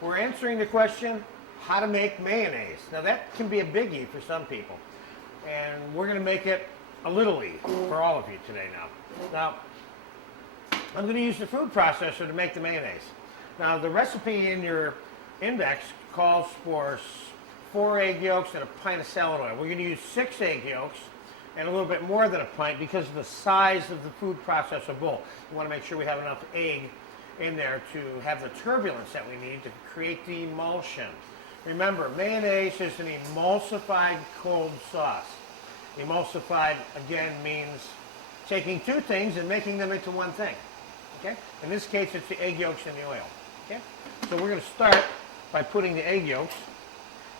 we're answering the question, how to make mayonnaise. Now that can be a biggie for some people. And we're going to make it a little e for all of you today now. Now, I'm going to use the food processor to make the mayonnaise. Now, the recipe in your index calls for 4 egg yolks and a pint of salad oil. We're going to use 6 egg yolks and a little bit more than a pint because of the size of the food processor bowl. We want to make sure we have enough egg in there to have the turbulence that we need to create the emulsion. Remember, mayonnaise is an emulsified cold sauce. Emulsified, again, means taking 2 things and making them into one thing. Okay? In this case, it's the egg yolks and the oil. Okay? So we're going to start by putting the egg yolks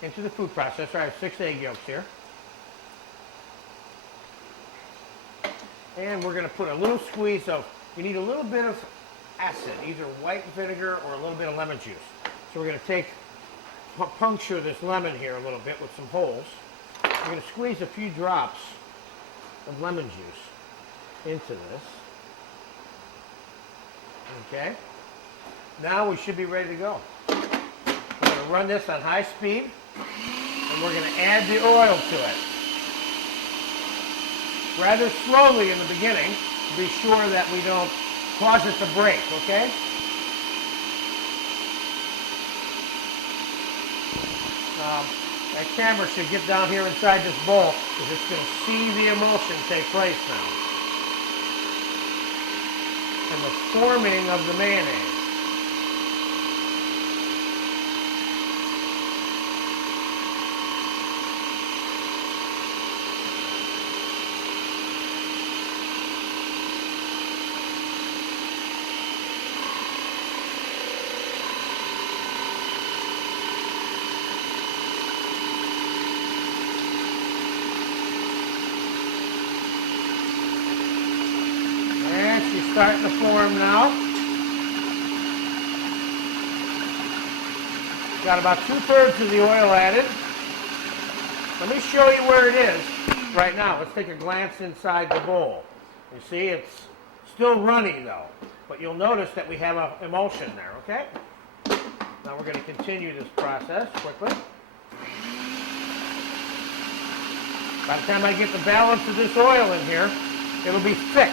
into the food processor. I have 6 egg yolks here. And we're going to put a little squeeze of, you need a little bit of acid, either white vinegar or a little bit of lemon juice. So we're going to puncture this lemon here a little bit with some holes. We're going to squeeze a few drops of lemon juice into this. Okay? Now we should be ready to go. We're going to run this on high speed, and we're going to add the oil to it. Rather slowly in the beginning to be sure that we don't cause it to break, okay? That camera should get down here inside this bowl because it's going to see the emulsion take place now. And the forming of the mayonnaise. She's starting to form now. Got about 2/3 of the oil added. Let me show you where it is right now. Let's take a glance inside the bowl. You see, it's still runny though, but you'll notice that we have an emulsion there, okay? Now we're going to continue this process quickly. By the time I get the balance of this oil in here, it'll be thick.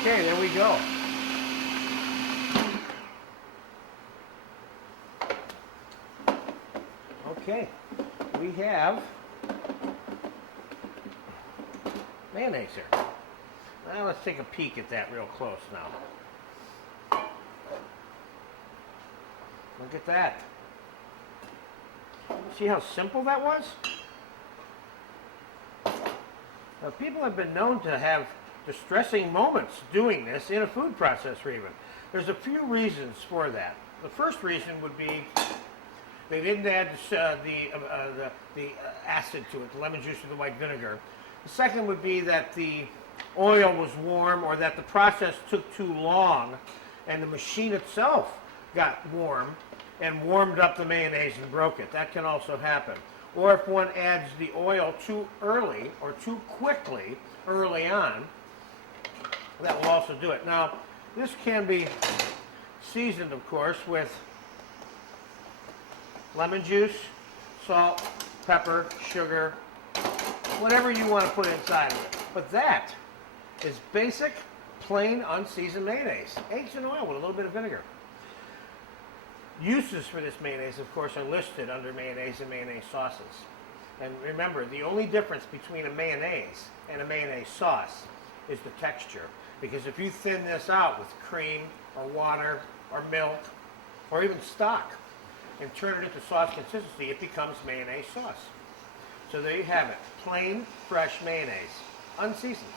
Okay, there we go. Okay, we have mayonnaise here. Now let's take a peek at that real close now. Look at that. See how simple that was? Now, people have been known to have distressing moments doing this in a food processor even. There's a few reasons for that. The first reason would be they didn't add the acid to it, the lemon juice or the white vinegar. The second would be that the oil was warm or that the process took too long and the machine itself got warm and warmed up the mayonnaise and broke it. That can also happen. Or if one adds the oil too early or too quickly early on, that will also do it. Now, this can be seasoned, of course, with lemon juice, salt, pepper, sugar, whatever you want to put inside of it. But that is basic, plain, unseasoned mayonnaise. Eggs and oil with a little bit of vinegar. Uses for this mayonnaise, of course, are listed under mayonnaise and mayonnaise sauces. And remember, the only difference between a mayonnaise and a mayonnaise sauce is the texture. Because if you thin this out with cream or water or milk or even stock and turn it into sauce consistency, it becomes mayonnaise sauce. So there you have it. Plain, fresh mayonnaise. Unseasoned.